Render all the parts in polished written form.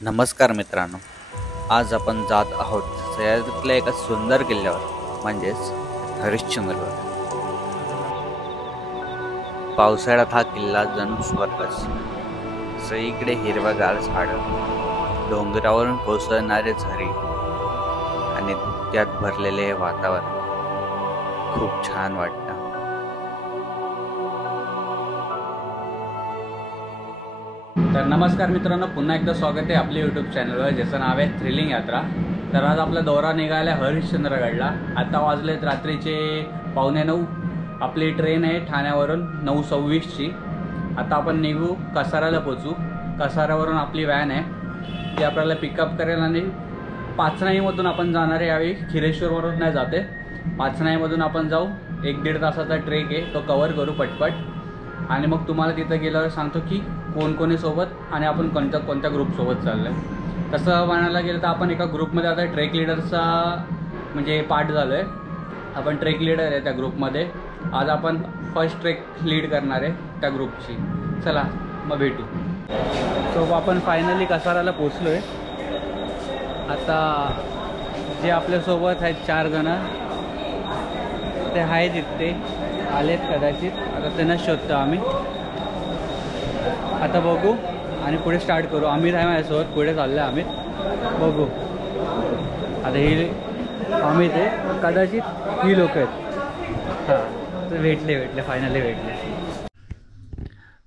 नमस्कार मित्रांनो, आज आपण जात आहोत सह्याद्रीतल्या एका सुंदर किल्ल्यावर म्हणजेच हरिश्चंद्रगड। पावसाळ्यात हा किल्ला जणू स्वर्गच। सगळीकडे हिरवगार झाडं, डोंगरावरून कोसळणारे झरे आणि त्यात भरलेले हे वातावरण खूप छान वाटतं। तर नमस्कार मित्रांनो, पुन्हा एकदा स्वागत आहे आपल्या यूट्यूब चॅनलवर, ज्याचं नाव आहे थ्रिलिंग यात्रा। तर आज आपला दौरा निघाला हरिश्चंद्रगडला। आता वाजलेत रात्रीचे 8:45। आपली ट्रेन आहे ठाण्यावरून 9:26ची। आता आपण निघू, कसाऱ्याला पोचू। कसाऱ्यावरून आपली व्हॅन आहे, ती आपल्याला पिकअप करेल आणि पाचनाईमधून आपण जाणार आहे। यावेळी खिरेश्वरवरून नाही जाते, पाचनाईमधून आपण जाऊ। 1-1.5 तासाचा ट्रेक आहे, तो कवर करू पटपट आणि मग तुम्हाला तिथं गेल्यावर सांगतो की कोण कोणी सोबत आणि आपण कोणत्या ग्रुपसोबत चाललो आहे। तसं म्हणायला गेलं तर आपण एका ग्रुपमध्ये आता ट्रेक लीडरचा म्हणजे पार्ट झालो आहे। आपण ट्रेक लीडर आहे त्या ग्रुपमध्ये। आज आपण फर्स्ट ट्रेक लीड करणार आहे त्या ग्रुपची। चला मग भेटू। सो आपण फायनली कसाऱ्याला पोचलो आहे। आता जे आपल्यासोबत आहेत 4 जण ते आहेत, इथे आलेत कदाचित। आता त्यांना शोधतो आम्ही। आता बघू आणि पुढे स्टार्ट करू। अमित आहे माझ्यासोबत, पुढे चाललं आहे अमित। बघू आता ही अमित आहे, कदाचित ही लोक आहेत। हां, तर भेटले फायनली भेटले।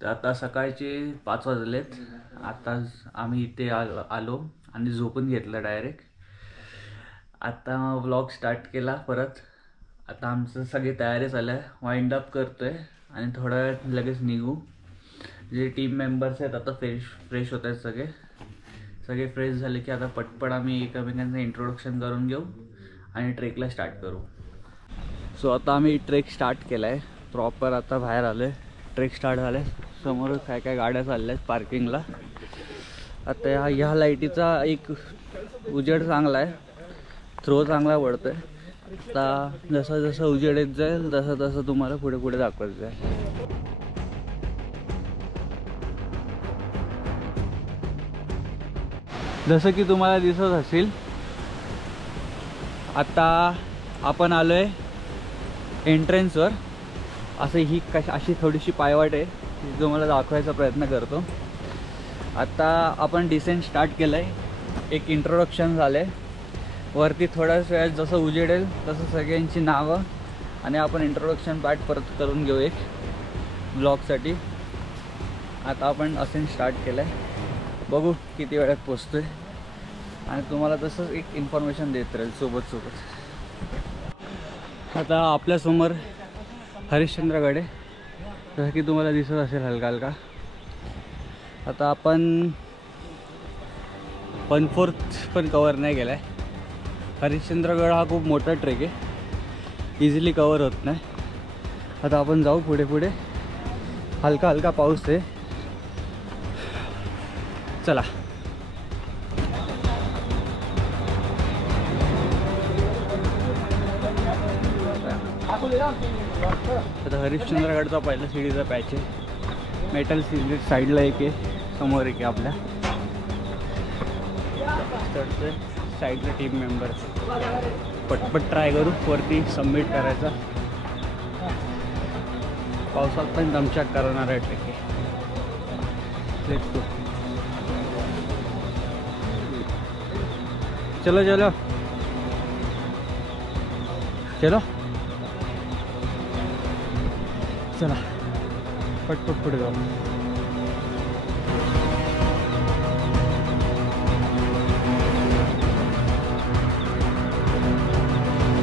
तर आता सकाळचे 5 वाजलेत। आता आम्ही इथे आलो आणि झोपून घेतलं डायरेक्ट। आता व्लॉग स्टार्ट केला परत। आता आमचं सगळी तयारी झाली आहे, वाइंड अप करतोय आणि थोड्या वेळात लगेच निघू। जे टीम मेंबर्स आहेत आता फ्रेश होत आहेत, सगळे फ्रेश झाले की आता पटपट आम्ही एकमेकांचं इंट्रोडक्शन करून घेऊ आणि ट्रेकला स्टार्ट करू। सो आता आम्ही ट्रेक स्टार्ट केला आहे प्रॉपर। आता बाहेर आलो आहे, ट्रेक स्टार्ट झालं आहे। समोर काय गाड्या चालल्या आहेत पार्किंगला। आता ह्या लाईटीचा एक उजेड चांगला आहे, थ्रो चांगला पडतो आहे। आता जसं उजेड येत जाईल तसं तुम्हाला पुढे दाखवत जाईल। जसं की तुम्हाला दिसत असेल, आता आपण आलो आहे एंट्रन्सवर। असं ही अशी थोडीशी पायवाट आहे, ती तुम्हाला दाखवायचा प्रयत्न करतो। आता आपण डिसेंट स्टार्ट केलं आहे, एक इंट्रोडक्शन झालं आहे। वरती थोड्याच वेळात जसं उजेडेल तसं सगळ्यांची नावं आणि आपण इंट्रोडक्शन पार्ट परत करून घेऊ एक ब्लॉगसाठी। आता आपण असेंट स्टार्ट केलं आहे, बघू किती वेळात पोचतोय आणि तुम्हाला तसंच एक इन्फॉर्मेशन देत राहील सोबत। आता आपल्यासमोर हरिश्चंद्रगड आहे, जसं की तुम्हाला दिसत असेल हलका। आता आपण 1/4 पण कवर नाही केला आहे। हरिश्चंद्रगड हा खूप मोठा ट्रेक आहे, इझिली कवर होत नाही। आता आपण जाऊ पुढे। हलका पाऊस आहे, चला। आता हरिश्चंद्रगडचा पहिला सीडीचा पॅच आहे। मेटल सीडी साईडला एक आहे, समोर एक आहे आपल्या। साईडचे टीम मेंबर्स पटपट ट्राय करू वरती सबमिट करायचा। पावसात पण दमछाक करणार आहे ट्रेक आहे। लेट्स गो, चलो चला पटपट पुढे जाऊ।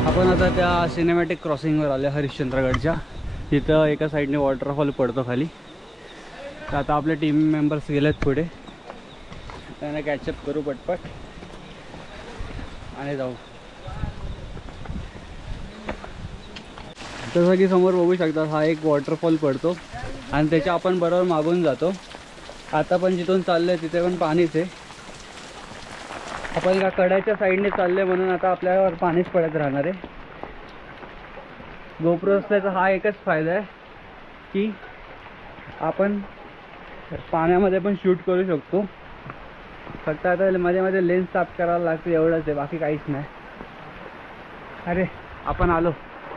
आपण आता त्या सिनेमॅटिक क्रॉसिंगवर आले हरिश्चंद्रगडच्या। तिथं एका साईडने वॉटरफॉल पडतो खाली। तर आता आपले टीम मेंबर्स गेलेत पुढे, त्यांना कॅचअप करू पटपट आणि जाऊ। जसं की समोर बघू शकता, हा एक वॉटरफॉल पडतो आणि त्याच्या आपण बरोबर मागून जातो। आता पण जिथून चाललंय तिथे पण पाणीच आहे। आपण एका कड्याच्या साईडने चालले म्हणून आता आपल्यावर पाणीच पडत राहणार आहे। गोप्रो असल्याचा हा एकच फायदा आहे की आपण पाण्यामध्ये पण शूट करू शकतो। फक्त आता मध्ये मध्ये लेन्स साफ करायला लागते एवढंच आहे, बाकी काहीच नाही. अरे आपण आलो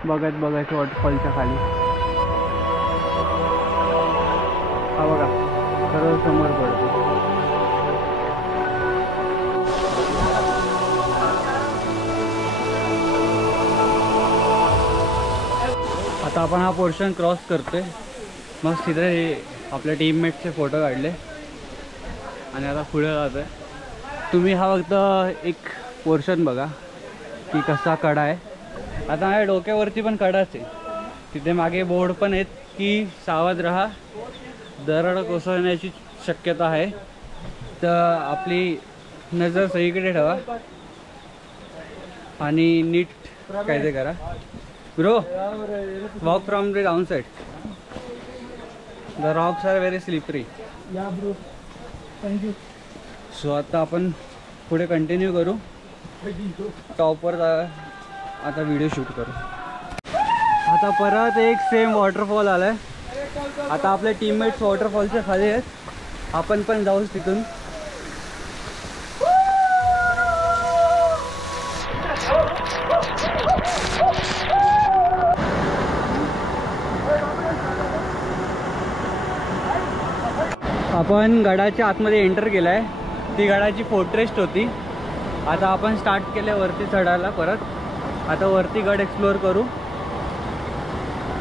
बघत बघत वॉटरफॉलच्या खाली. हा बघा सर्व समोर पडतो. आता आपण हा पोर्शन क्रॉस करतोय. मग तिथे आपल्या टीममेटचे फोटो काढले आणि आता पुढे जातोय. तुम्ही हा फक्त एक पोर्शन बघा की कसा कडा आहे. आता माझ्या डोक्यावरती पण कडाच आहे. तिथे मागे बोर्ड पण आहेत की सावध राहा, दरड कोसळण्याची शक्यता आहे. तर आपली नजर सगळीकडे ठेवा आणि नीट काय ते करा. Bro, walk from the down side. The rocks are very slippery. या ब्रो, थँक्यू. सो आता आपण पुढे कंटिन्यू करू. टॉपवर आता व्हिडिओ शूट करू. आता परत एक सेम वॉटरफॉल आलाय. आता आपले टीममेट्स वॉटरफॉलच्या खाली आहेत. आपण पण जाऊच तिथून. आपण गडाच्या आतमध्ये एंटर केलाय. ती गडाची फोर्ट्रेस्ट होती. आता आपण स्टार्ट केले वरती चढायला परत. आता वरती गड एक्सप्लोअर करू.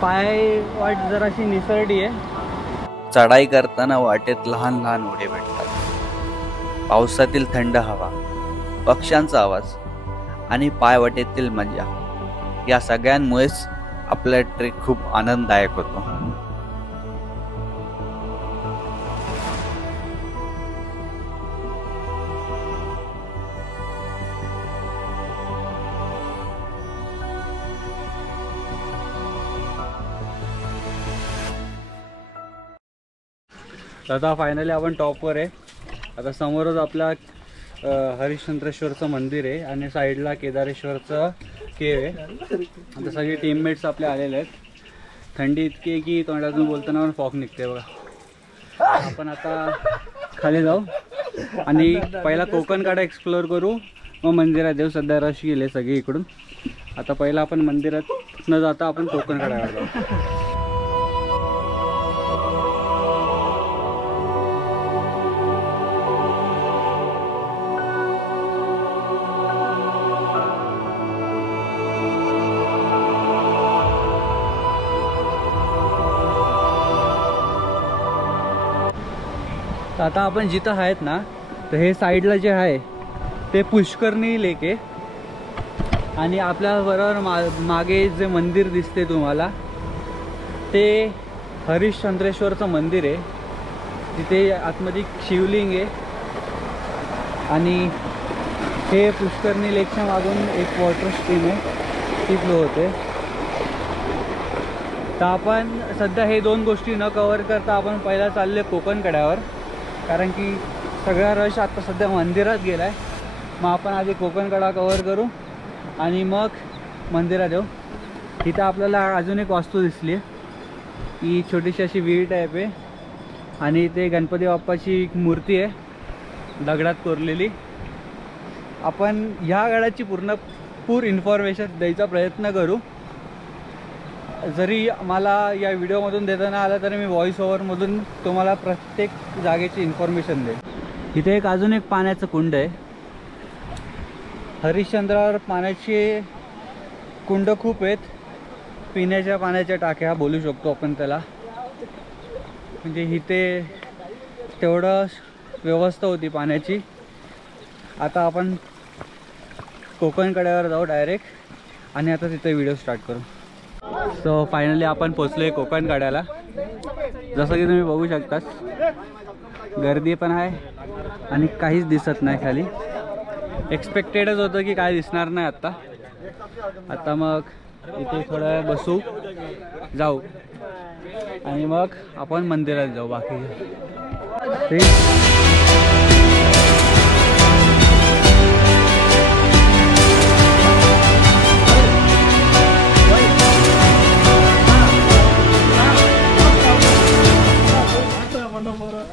पाय वाट जराशी निसरडी आहे. चढाई करताना वाटेत लहान लहान ओढे भेटतात. पावसातील थंड हवा, पक्ष्यांचा आवाज आणि पायवाटेतील मजा, या सगळ्यांमुळेच आपला ट्रेक खूप आनंददायक होतो. आता फायनली आपण टॉपवर आहे. आता समोरच आपला हरिश्चंद्रेश्वरचं मंदिर आहे आणि साईडला केदारेश्वरचं केव आहे. आता सगळे टीममेट्स आपले आलेले आहेत. थंडी इतकी आहे की तोंडातून बोलताना पण फॉग निघते बघा. आपण आता खाली जाऊ आणि पहिला कोकण कडा एक्सप्लोअर करू, मग मंदिरात देऊ. सध्या रश गेले सगळे इकडून. आता पहिला आपण मंदिरात न जाता आपण कोकण कडा जाऊ. आता आपण जिथं आहेत ना, तर हे साईडला जे आहे ते पुष्करणी लेक आहे. आणि आपल्या बरोबर मागे जे मंदिर दिसते तुम्हाला, ते हरिश्चंद्रेश्वरचं मंदिर आहे. तिथे आतमध्ये शिवलिंग आहे आणि हे पुष्करणी लेकच्या मागून एक वॉटर स्ट्रीम आहे, ती फ्लो होते. तर आपण सध्या हे दोन गोष्टी न कव्हर करता आपण पहिला चालले कोकण कड्यावर, कारण की सगळा रश आता सध्या मंदिरात गेला आहे. मग आपण आधी कोकण कडा कव्हर करू आणि मग मंदिरात येऊ. इथं आपल्याला अजून एक वास्तू दिसली आहे. ही छोटीशी अशी विहीर टाईप आहे आणि इथे गणपती बाप्पाची एक मूर्ती आहे दगडात कोरलेली. आपण ह्या गडाची पूर इन्फॉर्मेशन द्यायचा प्रयत्न करू. जरी मला या व्हिडिओमधून देता नाही आलं तरी मी व्हॉइस ओव्हरमधून तुम्हाला प्रत्येक जागेची इन्फॉर्मेशन देईन. इथे एक अजून एक पाण्याचं कुंड आहे. हरिश्चंद्रावर पाण्याचे कुंड खूप आहेत. पिण्याच्या पाण्याच्या टाक्या बोलू शकतो आपण त्याला. म्हणजे इथे तेवढं व्यवस्था होती पाण्याची. आता आपण कोकण कड्यावर जाऊ डायरेक्ट आणि आता तिथे व्हिडिओ स्टार्ट करू. सो फायनली आपण पोचलोय कोकण कड्याला. जसं की तुम्ही बघू शकता, गर्दी पण आहे आणि काहीच दिसत नाही खाली. एक्सपेक्टेडच होतं की काय दिसणार नाही आत्ता. आता मग इथे थोडा वेळ बसू, जाऊ आणि मग आपण मंदिरात जाऊ. बाकी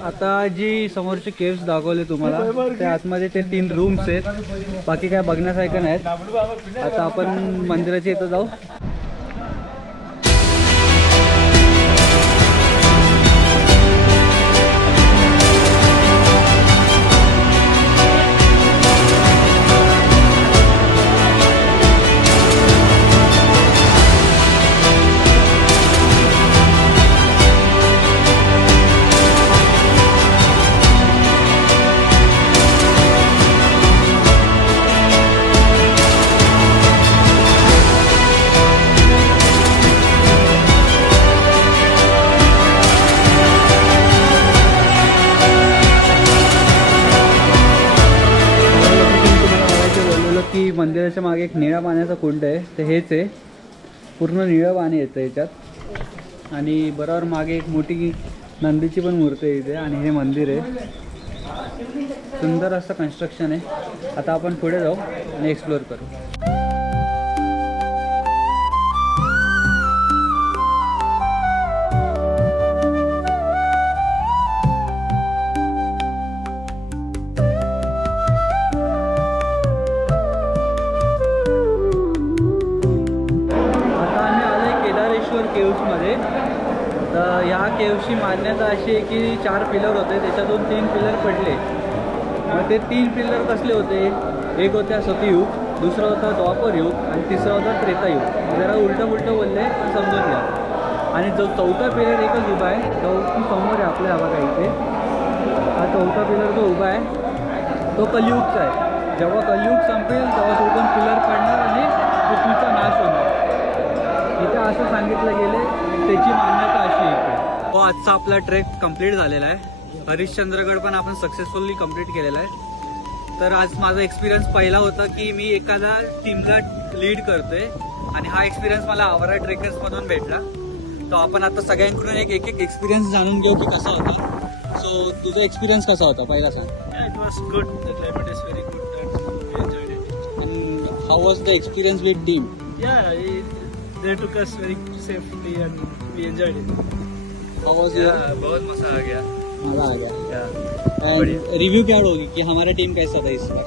आता आता जी समोरचे केव्स दाखवले तुम्हाला त्या आतमध्ये ते 3 रूम्स आहेत, बाकी काय बघण्यासारखं नाहीत. आता आपण मंदिराच्या इथं जाऊ. की मंदिराच्या मागे एक निळ्या पाण्याचा कुंड आहे, ते हेच आहे. पूर्ण निळं पाणी येतं याच्यात. आणि बरोबर मागे एक मोठी नंदीची पण मूर्ती आहे इथे. आणि हे मंदिर आहे, सुंदर असं कन्स्ट्रक्शन आहे. आता आपण पुढे जाऊ आणि एक्सप्लोअर करू. केव्समध्ये तर ह्या केव्सची मान्यता अशी आहे की 4 पिलर होते, त्याच्यातून 3 पिलर पडले. मग ते 3 पिलर कसले होते, एक होता सतयुग, दुसरा होता द्वापर युग आणि तिसरा होता त्रेतायुग. जरा उलटं बोलले पण समजून घ्या. आणि जो 4था पिलर एकच उभा आहे तो समोर आहे आपल्या बघा इथे. हा 4था पिलर जो उभा आहे तो कलियुगचा आहे. जेव्हा कलियुग संपेल तेव्हा तो पण पिलर पडणार आणि पृथ्वीचा नाश होणार. इथे असं सांगितलं गेले, त्याची मान्यता अशी आहे. तो आजचा आपला ट्रेक कंप्लीट झालेला आहे. हरिश्चंद्रगड पण आपण सक्सेसफुली कंप्लीट केलेला आहे. तर आज माझा एक्सपिरियन्स पहिला होता की मी एखादा टीमला लीड करतोय आणि हा एक्सपिरियन्स मला आवारा ट्रेकर्स मधून भेटला. तो आपण आता सगळ्यांकडून एक एक्सपिरियन्स जाणून घेऊ की कसा होता. सो तुझा एक्सपिरियन्स कसा होता पहिला सांग. It was good. The climate is very good and we enjoyed it. And how was the experience with team? They took us very safely and we enjoyed it. How was your? बहुत मजा आ गया. मजा आ गया. And review क्या होगी कि हमारा team कैसा था इसमें?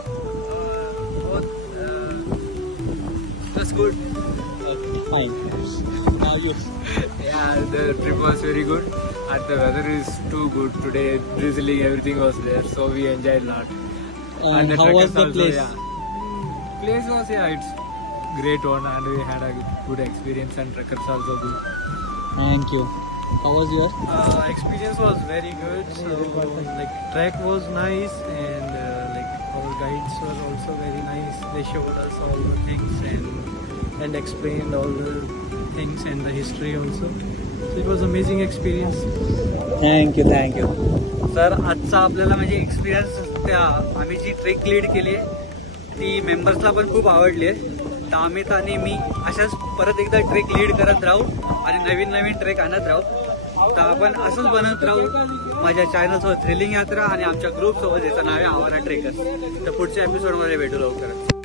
बहुत that's good. Fine. Now you. Yeah, the trip was very good and the weather is too good today. Drizzling, everything was there, so we enjoyed a lot. And the how was trekkers the also, place? Yeah. Place was it's great one and we had a good experience and trekkers also good. Thank you. How was your? Experience was very good. So like trek was nice and like our guides were also very nice. They showed us all the things and explained all the things and the history also. So it was amazing experience. Thank you. Sir आजचा आपल्याला म्हणजे experience त्या आम्ही जी trek lead केली आहे ती मेंबर्सला पण खूप आवडली आहे. तर अमित आणि मी अशाच परत एकदा ट्रेक लीड करत राहू आणि नवीन ट्रेक आणत राहू. तर आपण असंच बनत राहू माझ्या चॅनलसोबत थ्रिलिंग यात्रा आणि आमच्या ग्रुपसोबत याचं नाव आहे आवारा ट्रेकर्स. तर पुढच्या एपिसोडमध्ये भेटू लवकरच.